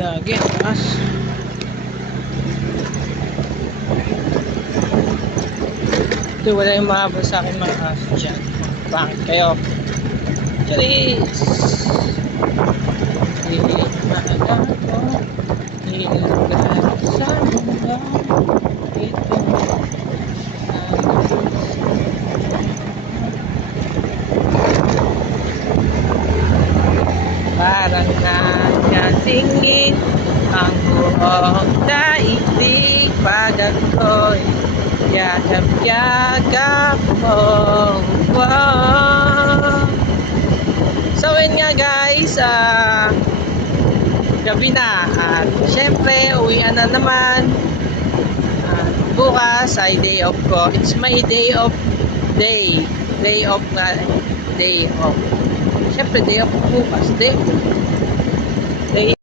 Gagi, ang taas. Ito, wala yung mahabol sa akin mga aso dyan. Bakit kayo? Charis! Maaga ko, ilagay sa mundo. Ito, parang nakatingin ang buong daigdig pag ako'y yakap-yakap mo. Wow. So yun nga guys, gabi na at syempre uwian na naman. Bukas ay day off ko. It's my day off day. Day off nga. Day off. Syempre day off bukas. Day